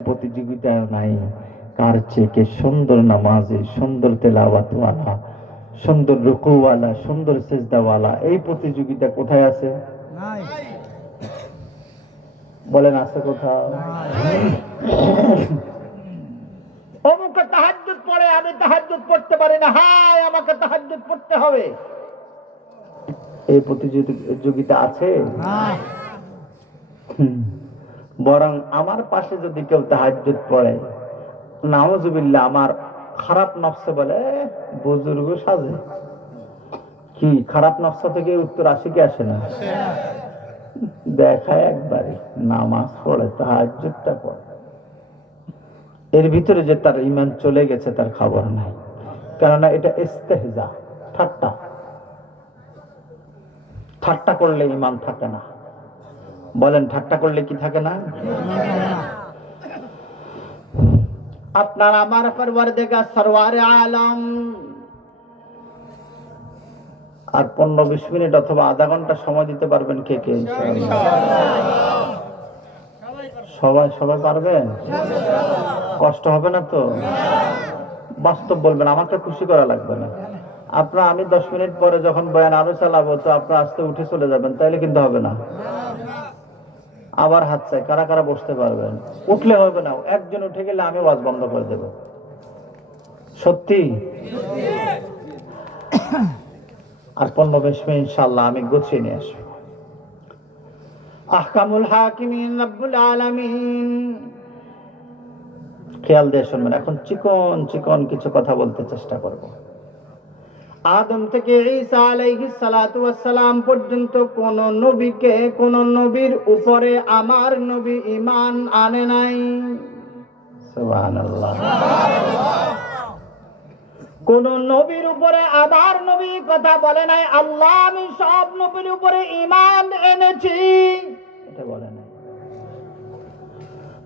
প্রতিযোগিতায় নাই। কার চেয়ে কে সুন্দর নামাজি সুন্দর তেলাওয়াতওয়ালা সুন্দর রুকুওয়ালা সুন্দর সেজদাওয়ালা এই প্রতিযোগিতা কোথায় আছে? বলেন আছে কোথাও? নাই। অমুকে তাহাজ্জুদ পড়ে আমি তাহাজ্জুদ পড়তে পারি না। হাই আমাকে তাহাজ্জুদ পড়তে হবে। এই প্রতিযোগিতা আছে? না হুম। বরং আমার পাশে যদি কেউ তাহাজ্জুদ পড়ে, নাউজুবিল্লাহ আমার খারাপ নফসে বলে বুজুর্গ সাজে। কি, খারাপ নফস থেকে উত্তর আসে কি আসে না? দেখায় একবারে, নামাজ পড়ে, তাহাজ্জুদটা পড়ে। এর ভিতরে যে তার ইমান চলে গেছে, তার খবর নাই। কেননা এটা ইস্তেহজা, ঠাট্টা। ঠাট্টা করলে ইমান থাকে না। বলেন, ঠাট্টা করলে কি থাকে না? আপনার আমার পরওয়ারদিগার সরওয়ারে আলম। আর পনেরো বিশ মিনিট অথবা আধা ঘণ্টা সময় দিতে পারবেন কে কে সবাই সবাই পারবেন কষ্ট হবে না তো? বাস্তব বলবেন, আমাকে খুশি করা লাগবে না। আপনার, আমি দশ মিনিট পরে যখন বয়ান আরও চালাবো, তো আপনার আস্তে উঠে চলে যাবেন, তাইলে কিন্তু হবে না। আবার হাত চাই, কারা কারা বসতে পারবেন? উঠলে হবে না, একজন উঠে গেলে আমি ওয়াজ বন্ধ করে দেব। সত্যি? আর পনেরো বিশ মিনিট ইনশাল্লাহ আমি গুছিয়ে নিয়ে আসব। আহকামুল হাকিমিন রব্বুল আলামিন। খেয়াল দিয়ে শুনবেন, এখন চিকন চিকন কিছু কথা বলতে চেষ্টা করব। আদম থেকে ঈসা আলাইহিস সালাতু ওয়াসসালাম পর্যন্ত কোন নবীকে কোন নবীর উপরে আমার নবী ঈমান আনে নাই। সুবহানাল্লাহ। কোন নবীর উপরে আবার নবী কথা বলে নাই আল্লাহ আমি সব নবীর উপরে ঈমান এনেছি।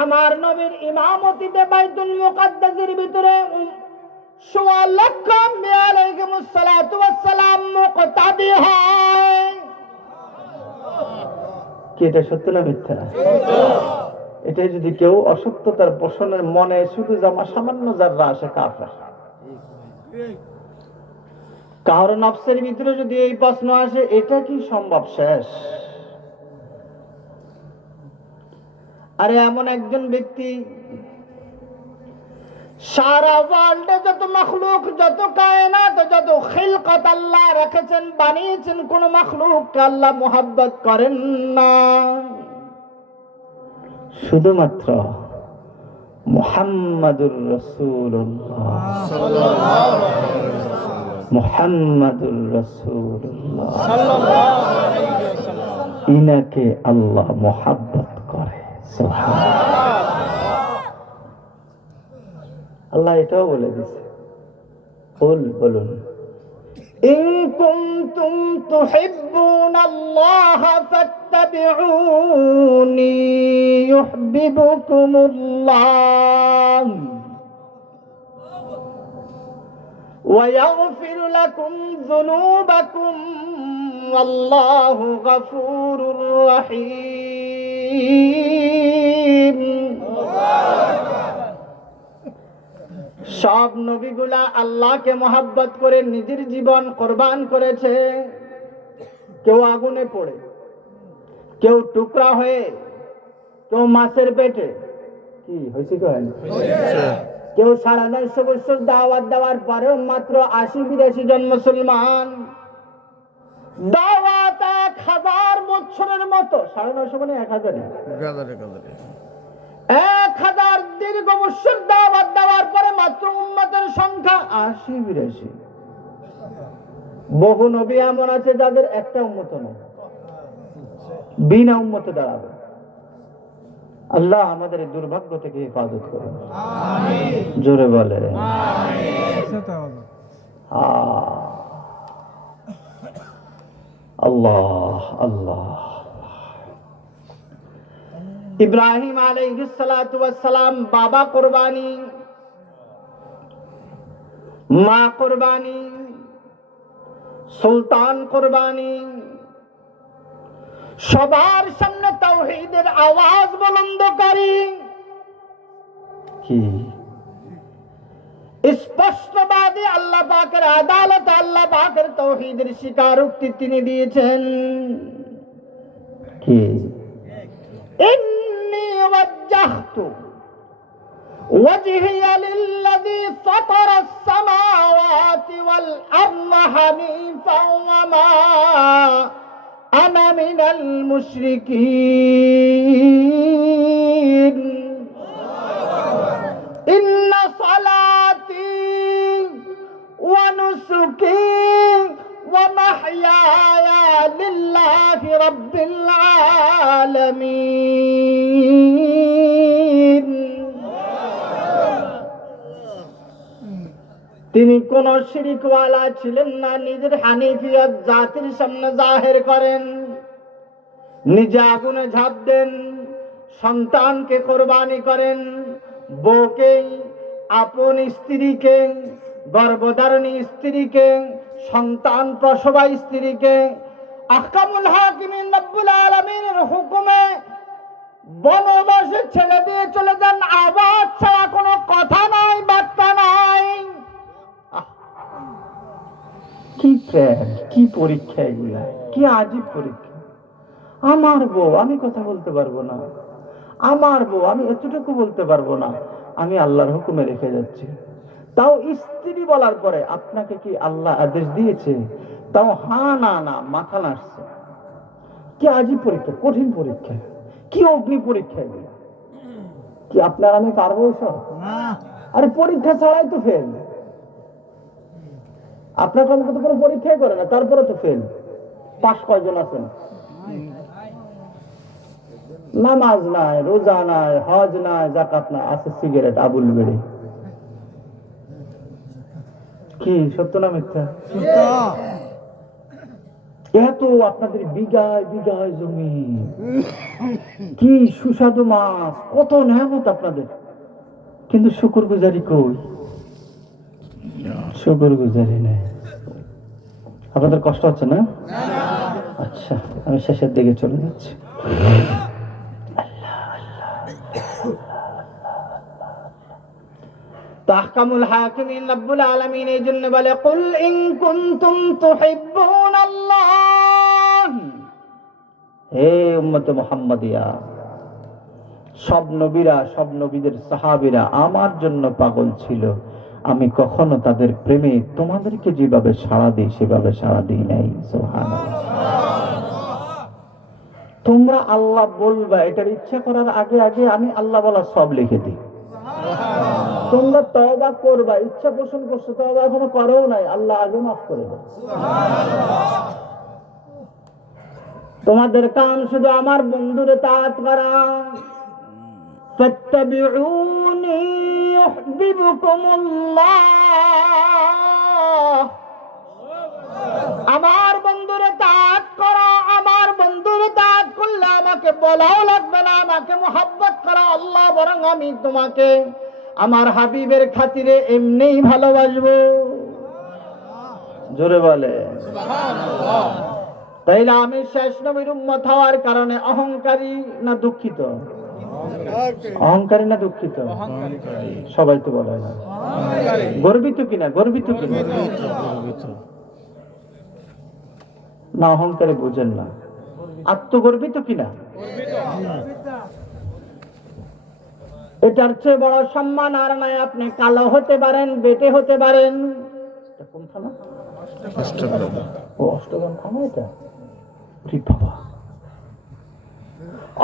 আমার নবীর ইমামতিতে বাইতুল মুকাদ্দাসের ভিতরে সোয়া লক্ষ মুকতাদি হয়। কি এটা সত্য না মিথ্যা? যদি কেউ অসত্যতার পোষণের মনে শুধু জামা সামান্য যারা আসে কাফের। কারও নফসের ভিতরে যদি এই প্রশ্ন আসে, এটা কি সম্ভব শেষ? আরে এমন একজন ব্যক্তি, সারা ওয়ার্ল্ডে যত মখলুক, যত কায়নাত, যত খিলকত আল্লাহ রেখেছেন, বানিয়েছেন, কোন মখলুককে আল্লাহ মোহাব্বত করেন না শুধুমাত্র মুহাম্মাদুর রাসূলুল্লাহ মুহাম্মাদুর রাসূলুল্লাহ ইনাকে আল্লাহ মোহাব্বত। আল্লাহ এটাও বলে দিছে বল বলুন إن كنتم تحبون الله فاتبعوني يحببكم الله ويغفر لكم ذنوبكم والله غفور رحيم সব নবীগুলা আল্লাহকে মহাব্বত করে নিজের জীবন কোরবান করেছে। কেউ আগুনে পড়ে কেউ টুকরা হয়ে কেউ মাছের পেটে। কি হয়েছে কেউ সাড়ে নয়শো বছর দাওয়াত দেওয়ার পরেও মাত্র আশি বিরাশি জন মুসলমান। দাওয়াত এক হাজার বছরের মতো সাড়ে নয়শো মানে এক হাজারে গাদারে গাদারে এক হাজার বছর দাওয়াত দেওয়ার পরে মাত্র উন্মতের সংখ্যা আশি বিরাশি। বহু নবী এমন আছে যাদের একটা উন্মত নয় বিনা উন্মতে দাঁড়াবে। আল্লাহ আমাদের এই দুর্ভাগ্য থেকে হেফাজত করুন। জোরে বলে আহ। আল্লাহ আল্লাহ। ইব্রাহিম সালাম বাবা কোরবানি মা কোরবানি সুলতান কোরবানি। সবার সামনে তাওহীদের আওয়াজ বুলন্দকারী। কি? স্পষ্টবাদী আল্লাহ পাকের আদালত আল্লাহ পাকের তৌহিদের স্বীকারোক্তি তিনি দিয়েছেন। কি? إني وجهت وجهي للذي فطر السماوات والأرض حنيفا وما أنا من المشركين. إن صلاتي ونسكي ومحياي لله رب العالمين তিনি কোন শিরিকওয়ালা ছিলেন না নিজের হানিফিয়ত জাতির সামনে জাহের করেন নিজে আগুনে ঝাঁপ দেন সন্তানকে কোরবানি করেন বউকে আপন স্ত্রীকে গর্ভধারণী স্ত্রীকে সন্তান প্রসবা স্ত্রীকে, আহকামুল হাকিমিন রব্বুল হুকুমে বনবাসে ছেড়ে দিয়ে চলে যান। আবার ছাড়া কোনো কথা নাই, বার্তা নাই। কি প্রেম, কি পরীক্ষা এগুলা, কি আজীব পরীক্ষা। আমার বউ, আমি কথা বলতে পারব না। আমার বউ, আমি এতটুকু বলতে পারব না। আমি আল্লাহর হুকুমে রেখে যাচ্ছি। তাও স্ত্রী বলার পরে আপনাকে কি আল্লাহ আদেশ দিয়েছে? তাও হা না না মাথা নাড়ছে। কি আজীব পরীক্ষা কঠিন পরীক্ষা। কি অগ্নি পরীক্ষা কি আপনার আমি পারব সব আরে পরীক্ষা ছাড়াই তো ফেল আপনার কম কত কোনো পরীক্ষাই করে না তারপরে তো ফেল পাশ কয়জন আছেন? নামাজ নাই রোজা নাই হজ নাই জাকাত নাই আছে সিগারেট আবুল বেড়ে কি? সত্য না মিথ্যা? এত আপনাদের বিঘায় বিঘায় জমি। কি সুস্বাদু মাছ কত নেহামত আপনাদের। কিন্তু শুকুর গুজারি কই? শুকুর গুজারি নেই। আপনাদের কষ্ট হচ্ছে না। আচ্ছা আমি শেষের দিকে চলে যাচ্ছি। তাহকামুল হাকিমিন রব্বুল আলামিন এই জন্য বলে, কুল ইন কুনতুম তুহিব্বুন আল্লাহ হে উম্মতে মুহাম্মাদিয়া, সব নবীরা, সব নবীদের সাহাবীরা আমার জন্য পাগল ছিল। আমি কখনো তাদের প্রেমে তোমাদেরকে যেভাবে সাড়া দিই, সেভাবে সাড়া দিই নাই। তোমরা আল্লাহ বলবা, এটার ইচ্ছা করার আগে আগে আমি আল্লাহ বলা সব লিখে দিই। তোমরা তওবা করবা ইচ্ছা পোষণ করছো তওবা এখনো করো নাই আল্লাহ আগে মাফ করে দেবে তোমাদের কাম শুধু আমার বন্ধুরে তাঁত করা فاتبعوني يحببكم الله আমার বন্ধুরে তাঁত করা আমার বন্ধুরে তাঁত করলে আমাকে বলাও লাগবে না আমাকে মোহাব্বত করা আল্লাহ বরং আমি তোমাকে আমার হাবিবের খাতিরে এমনিই ভালোবাসবো। জোরে বলে। তাইলে আমি শেষ নবীর উম্মত হওয়ার কারণে অহংকারী না দুঃখিত? অহংকারী না দুঃখিত? সবাই তো বলে। গর্বিত কিনা? গর্বিত কিনা? না, অহংকারে বুঝেন না। আত্মগর্বিত কিনা? এটার চেয়ে বড় সম্মান আর নাই। আপনি কালো হতে পারেন বেটে হতে পারেন। কোন থানা? ও অষ্টগ্রাম থানা এটা? বাবা।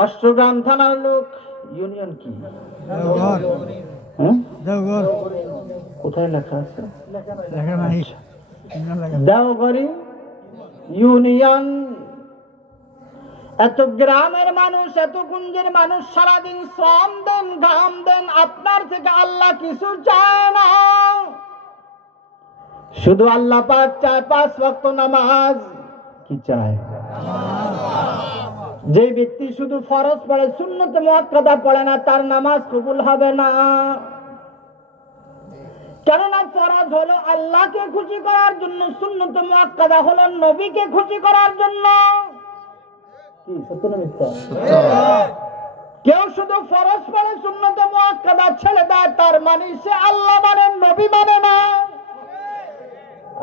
অষ্টগ্রাম থানার লোক ইউনিয়ন কি? হ্যাঁ? কোথায় লেখা আছে? দেওঘরি ইউনিয়ন এত গ্রামের মানুষ, এত কুঞ্জের মানুষ, সারাদিন শ্রম দেন, ঘাম দেন, আপনার থেকে আল্লাহ কিছু চায় না। শুধু আল্লাহ পাক চায় পাঁচ ওয়াক্ত নামাজ। কি চায়? যে ব্যক্তি শুধু ফরজ পড়ে শূন্যতে মুআক্কাদা পড়ে না, তার নামাজ কবুল হবে না। কেননা ফরজ হলো আল্লাহকে খুশি করার জন্য শূন্যতে মুআক্কাদা হলো নবীকে খুশি করার জন্য। সত্য। না মিথ্যা কেউ শুধু ফরজ পড়ে শূন্যতে মুআক্কাদা ছেড়ে দেয় তার মানে সে আল্লাহ মানে নবী মানে না।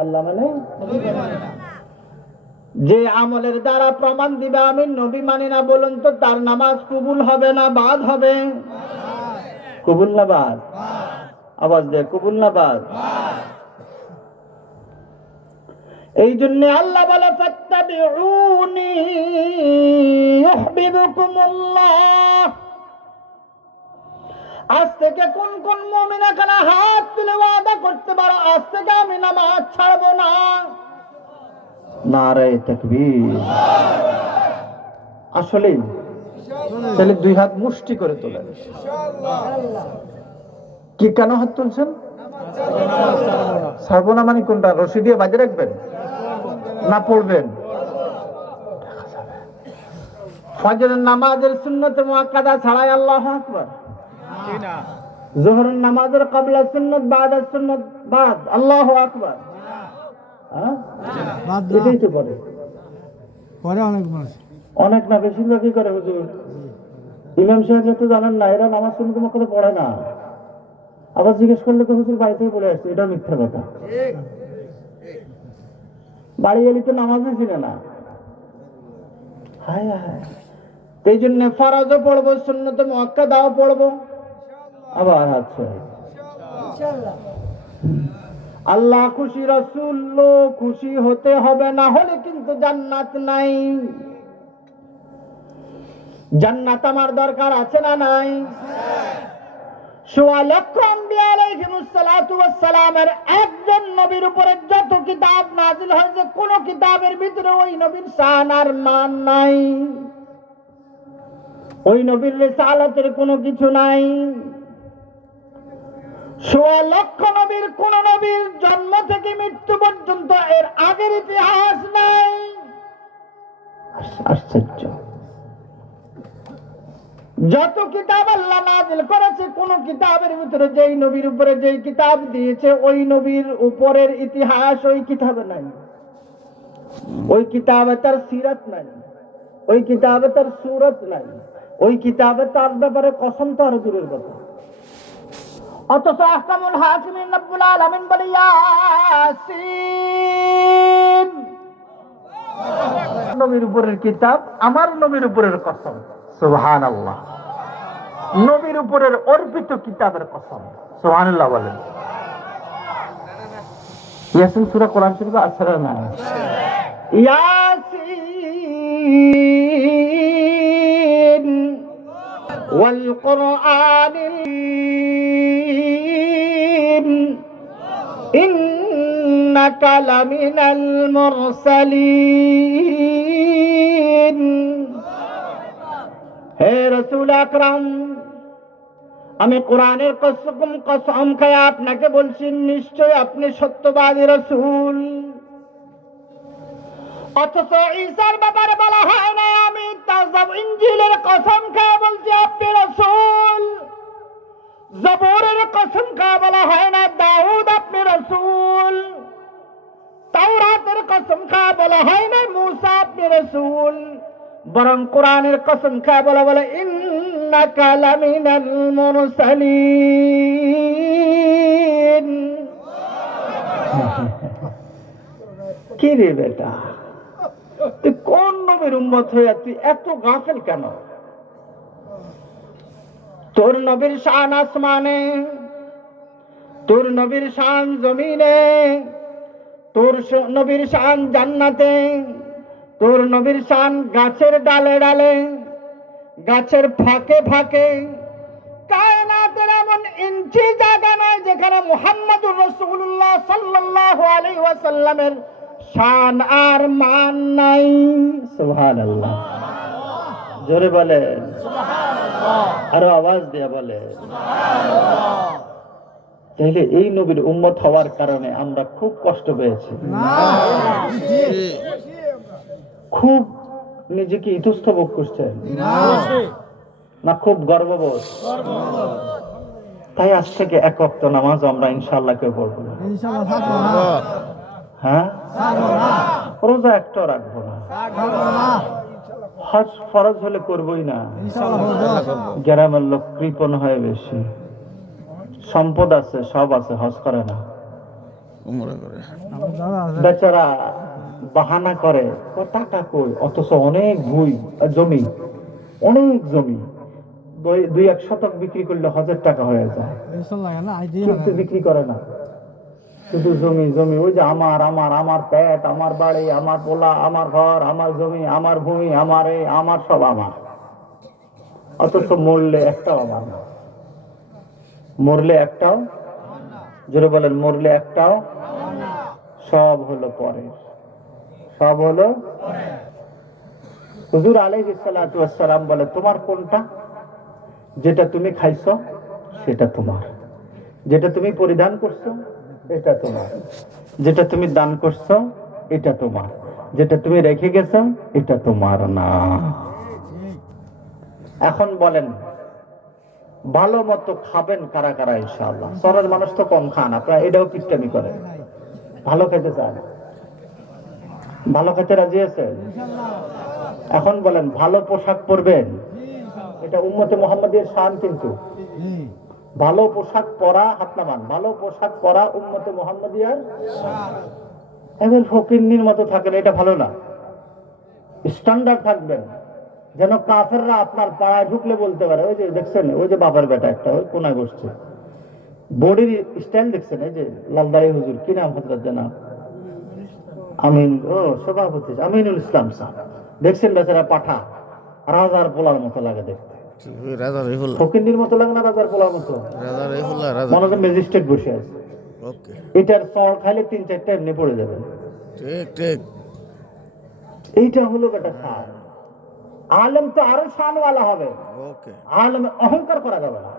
আল্লাহ মানে? যে আমলের দ্বারা প্রমাণ দিবে আমি নবী মানি না বলুন তো তার নামাজ কবুল হবে না বাদ হবে? কবুল না বাদ? আওয়াজ দে কবুল না বাদ? এই জন্য আল্লাহ বলে আজ থেকে কোন কোন মুমিন এখানে হাত তুলে ওয়াদা করতে পারো, আজ থেকে আমি নামাজ ছাড়বো না। নারে তাকবীর। আসলে তাহলে দুই হাত মুষ্টি করে তোলেন। কি কেন হাত তুলছেন? ছাড়বো না মানে কোনটা, রশি দিয়ে বাজে রাখবেন? না পড়বেন? ফজরের নামাজের সুন্নতে মুআক্কাদা ছাড়াই আল্লাহু আকবার। জোহরের নামাজের সুন্নত বাদ সুন্নত বাদ আল্লাহু আকবার। হ্যাঁ? এটাই তো পড়ে। পরে অনেক মানুষ অনেক না বেশিরভাগই করে হুজুর। ইমাম সাহেব তো জানেন না এরা নামাজ পড়ে না। আবার জিজ্ঞেস করলে তো হুজুর বাড়ি থেকে বলে আসছে এটা মিথ্যা কথা। বাড়ি এলি তো নামাজই ছিল না। হায় হায় এই জন্য ফরজও পড়ব সুন্নত মক্কা দাও পড়ব। আবার আচ্ছা আল্লাহ খুশি, রসুল খুশি হতে হবে, না হলে কিন্তু জান্নাত নাই। জান্নাত আমার দরকার আছে না নাই? সোয়া লক্ষ সালামের একজন নবীর উপরে যত কিতাব নাজিল হয়েছে কোন কিতাবের ভিতরে ওই নবীর শান আর মান নাই। ওই নবীর রিসালাতের কোনো কিছু নাই। সোয়া লক্ষ নবীর কোন নবীর জন্ম থেকে মৃত্যু পর্যন্ত এর আগের ইতিহাস নাই। আশ্চর্য। যত কিতাব আল্লাহ নাজিল করেছে, কোন কিতাবের ভিতরে যেই নবীর উপরে যেই কিতাব দিয়েছে, ওই নবীর উপরের ইতিহাস ওই কিতাবে নাই। ওই কিতাবে তার সিরাত নাই। ওই কিতাবে তার সুরত নাই। ওই কিতাবে তার ব্যাপারে কসম তো আরও দূরের কথা। অথচ আহকামুল হাকিমিন রব্বুল আলামিন বলে, ইয়াসিন নবীর উপরের কিতাব, আমার নবীর উপরের কসম। সুবহানাল্লাহ নবীর উপরের অর্পিত কিতাবের কসম সুবহানাল্লাহ বলেন ইয়াসিন সূরা কোরআন শরীফে আছে না ইয়াসিন والقرآن الكريم إنك لمن المرسلين হে রসুল আকরাম, আমি কোরআনের কসম কসম খায় আপনাকে বলছি নিশ্চয় আপনি সত্যবাদী রসুল। অথচ ঈসার ব্যাপারে বলা হয় না, আমি তাজাব ইঞ্জিলের কসম খায় বলছি, আপনি রসুল। জবরের কসম খায় বলা হয় না, দাউদ আপনি রসুল। তাওরাতের কসম খায় বলা হয় না, মুসা আপনি রসুল। বরং কোরআনের কসম খায় বলা, বলে, ইন্নাকা লামিনাল মুরসালিন। কি রে বেটা? তুই কোন নবীর উম্মত হইয়া তুই এত গাফেল কেন? তোর নবীর শান আসমানে, তোর নবীর শান জমিনে, তোর নবীর শান জান্নাতে তোর নবীর শান গাছের ডালে ডালে গাছের ফাঁকে ফাঁকে কায়নাতের এমন ইঞ্চি জায়গা নয় যেখানে মুহাম্মদুর রসুল্লাহ সাল্লাল্লাহু আলাইহি ওয়াসাল্লামের শান আর মান নাই সুবহানাল্লাহ জোরে বলে আরও আওয়াজ দিয়ে বলে তাহলে এই নবীর উম্মত হওয়ার কারণে আমরা খুব কষ্ট পেয়েছি খুব নিজেকে ইতস্ত বোধ করছেন না খুব গর্ববোধ। তাই আজ থেকে এক অক্ত নামাজ আমরা ইনশাআল্লাহ কেউ পড়ব না। হ্যাঁ? রোজা একটাও রাখব না। হজ ফরজ হলে করবোই না। গ্রামের লোক কৃপণ হয় বেশি। সম্পদ আছে সব আছে হজ করে না। উমরা করে। আমার দাদা আছে। বেচারা বাহানা করে। ও টাকা কই? অথচ অনেক ভুই জমি অনেক জমি। দুই এক শতক বিক্রি করলে হাজার টাকা হয়ে যায়। কিন্তু বিক্রি করে না। শুধু জমি জমি ওই যে আমার আমার আমার পেট আমার বাড়ি আমার পোলা আমার ঘর আমার জমি আমার ভূমি আমার এই আমার সব আমার। অথচ মরলে একটাও আমার না। মরলে একটাও? জোরে বলেন মরলে একটাও? সব হলো পরে সব হলো হুজুর আলাইহিস সালাতু বলে, তোমার কোনটা? যেটা তুমি খাইছো, সেটা তোমার। যেটা তুমি পরিধান করছ, এটা তোমার। যেটা তুমি দান করছ, এটা তোমার। যেটা তুমি রেখে গেছো, এটা তোমার না। এখন বলেন, ভালো মতো খাবেন কারা কারা ইনশাআল্লাহ? শহরের মানুষ তো কম খান, আপনারা এটাও কিস্টামি করেন। ভালো খেতে চান। ভালো খেতে রাজি আছেন এখন বলেন, ভালো পোশাক পরবেন? এটা উম্মতে মোহাম্মদের শান কিন্তু। ভালো পোশাক পরা হাত নামান ভালো পোশাক পরা উম্মতে মোহাম্মদিয়ার এবার ফকিন্নির মতো থাকেন, এটা ভালো না। স্ট্যান্ডার্ড থাকবেন। যেন কাফেররা আপনার পাড়ায় ঢুকলে বলতে পারে, ওই যে দেখছেন, ওই যে বাবার বেটা একটা, ওই কোনায় বসছে। বডির স্টাইল দেখছেন, এই যে লালদারি হুজুর, কি নাম হজরত জানাব? আমিন ও সভাপতি আমিনুল ইসলাম সাহ দেখছেন বেচারা পাঠা? রাজার পোলার মতো লাগে দেখতে। রাজা রেহুল্লা ফকিন্নির মতো লাগে না রাজার পোলার মতো? রাজা রেহুল্লা রাজা মনে ম্যাজিস্ট্রেট বসে আছে। ওকে। এটার চড় খাইলে তিন চারটা এমনি পড়ে যাবে। ঠিক ঠিক। এইটা হলো বেটা সার আলেম তো আরও শানওয়ালা হবে। ওকে। আলেম অহংকার করা যাবে না।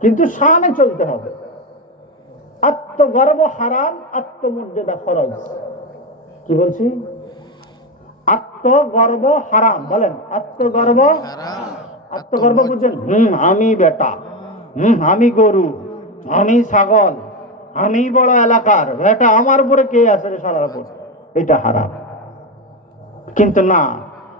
কিন্তু শানে চলতে হবে। আত্মগর্ব হারাম আত্মমর্যাদা ফরজ। কি বলছি? আত্মগর্ব হারাম, বলেন। আত্মগর্ব? আত্মগর্ব বুঝছেন? হুম, আমি বেটা। হুম, আমি গরু। আমি ছাগল। আমি বড় এলাকার। বেটা, আমার উপরে কে আছে রে সারার উপর? এটা হারাম। কিন্তু না,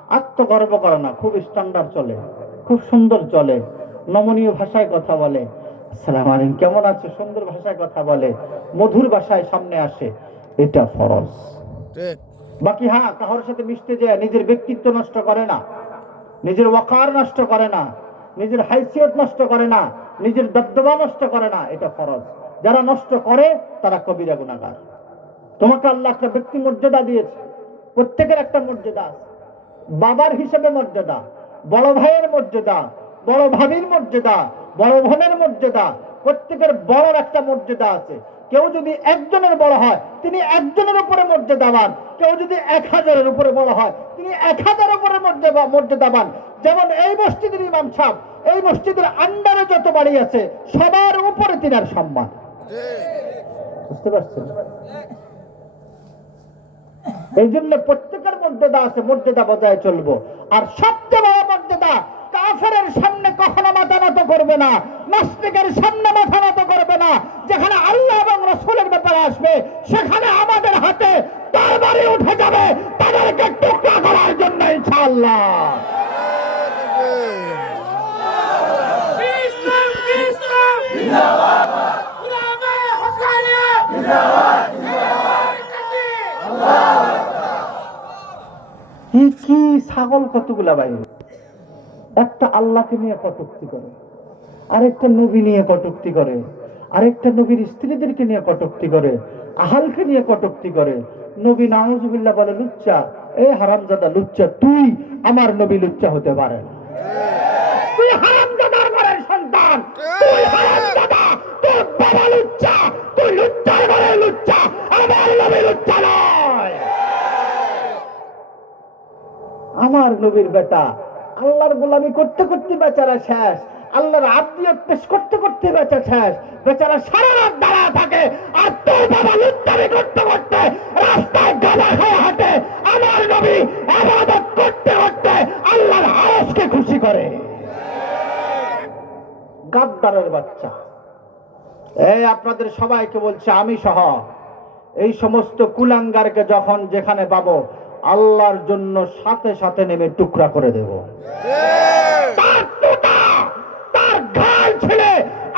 আত্মগর্ব করে না। খুব স্ট্যান্ডার্ড চলে। খুব সুন্দর চলে। নমনীয় ভাষায় কথা বলে। আসসালাম আলাইকুম। কেমন আছে? সুন্দর ভাষায় কথা বলে। মধুর ভাষায় সামনে আসে। এটা ফরজ। বাকি হ্যাঁ কারোর সাথে মিশতে যায় নিজের ব্যক্তিত্ব নষ্ট করে না, নিজের ওয়াকার নষ্ট করে না, নিজের হাইসিয়ত নষ্ট করে না, নিজের দবদবা নষ্ট করে না, এটা ফরজ। যারা নষ্ট করে, তারা কবিরা গুণাগার তোমাকে আল্লাহ একটা ব্যক্তি মর্যাদা দিয়েছে। প্রত্যেকের একটা মর্যাদা বাবার হিসেবে মর্যাদা, বড় ভাইয়ের মর্যাদা, বড় ভাবির মর্যাদা, বড় বোনের মর্যাদা প্রত্যেকের বড় একটা মর্যাদা আছে। কেউ যদি একজনের বড় হয়, তিনি একজনের উপরে মর্যাদাবান। কেউ যদি এক হাজারের উপরে বড় হয়, তিনি এক হাজারের উপরে মর্যাদা, মর্যাদাবান। যেমন এই মসজিদের ইমাম সাহেব, এই মসজিদের আন্ডারে যত বাড়ি আছে, সবার উপরে তিনার সম্মান। বুঝতে পারছেন? এই জন্য প্রত্যেকের মর্যাদা আছে, মর্যাদা বজায় চলবো। আর সবচেয়ে বড় মর্যাদা, কাফেরের সামনে কখনো মাথা নত করবে না। নাস্তিকের সামনে মাথা নত করবে না যেখানে আল্লাহ এবং রসুলের ব্যাপারে আসবে সেখানে আমাদের হাতে তরবারি উঠে যাবে তাদেরকে টুকরা করার জন্য ইনশাআল্লাহ। কি ছাগল কতগুলা বাইরে একটা আল্লাহকে নিয়ে কটুক্তি করে। আরেকটা নবী নিয়ে কটুক্তি করে, আরেকটা নবীর স্ত্রীদেরকে নিয়ে কটুক্তি করে, আহালকে নিয়ে কটুক্তি করে। নবী নাউজুবিল্লাহ বলে, লুচ্চা, এ হারামজাদা, লুচ্চা, তুই আমার নবী লুচ্চা হতে পারে। তুই হারামজাদার ঘরের সন্তান, তুই হারামজাদা, তোর বাবা লুচ্চা, তুই লুচ্চার ঘরের লুচ্চা, আমার নবী লুচ্চা নয়। আমার নবীর বেটা, আল্লাহর গোলামি করতে করতে বেচারা শেষ। আল্লাহর আত্মীয়ত পেশ করতে করতে বেচা শেষ। বেচারা সারা রাত দাঁড়া থাকে আর তোর বাবা লুচ্চামি করতে করতে রাস্তায় গাঁদা খায় হাঁটে। আমার নবী আবাদত করতে করতে আল্লাহর আরসকে খুশি করে। গাদ্দারের বাচ্চা। এই আপনাদের সবাইকে বলছে, আমি সহ এই সমস্ত কুলাঙ্গারকে যখন যেখানে পাবো, আল্লাহর জন্য সাথে সাথে নেমে টুকরা করে দেব তার টুটা, তার ঘাল ছেলে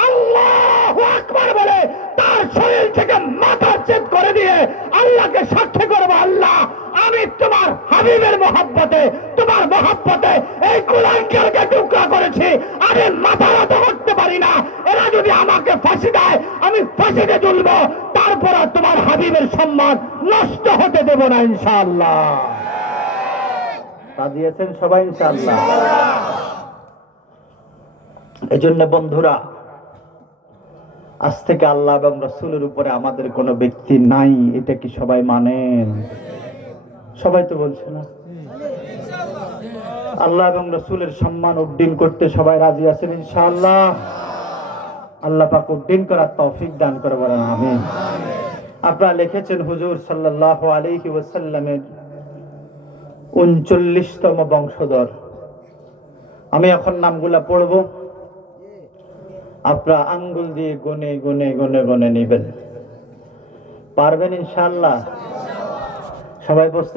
আল্লাহ আকবার বলে তার শরীর থেকে মাথা চেপ করে দিয়ে আল্লাহকে সাক্ষী করব, আল্লাহ, আমি তোমার হাবিবের মহাব্বতে, তোমার মহাব্বতে এই কুলাঙ্গারকে টুকরা করেছি, আমি মাথা নত করতে পারি না। এরা যদি আমাকে ফাঁসি দেয়, আমি ফাঁসিতে তুলবো, তারপর তোমার হাবিবের সম্মান নষ্ট হতে দেব না, ইনশাআল্লাহ। তা দিয়েছেন সবাই, ইনশাআল্লাহ? এই জন্য বন্ধুরা আজ থেকে আল্লাহ এবং রসুলের উপরে আমাদের কোনো ব্যক্তি নাই, এটা কি সবাই মানেন সবাই তো বলছে না। আল্লাহ এবং রসুলের সম্মান উড্ডীন করতে সবাই রাজি আছেন, ইনশাআল্লাহ। আল্লাহ পাক উড্ডীন করার তৌফিক দান করে বলেন আমি আপনারা লিখেছেন হুজুর সাল্লাল্লাহু আলাইহি ওয়াসাল্লামের উনচল্লিশতম বংশধর। আমি এখন নামগুলা পড়ব। আপনারা আঙ্গুল দিয়ে গুনে গুনে গুনে গুনে নেবেন। পারবেন ইনশাল্লাহ সবাই বসতে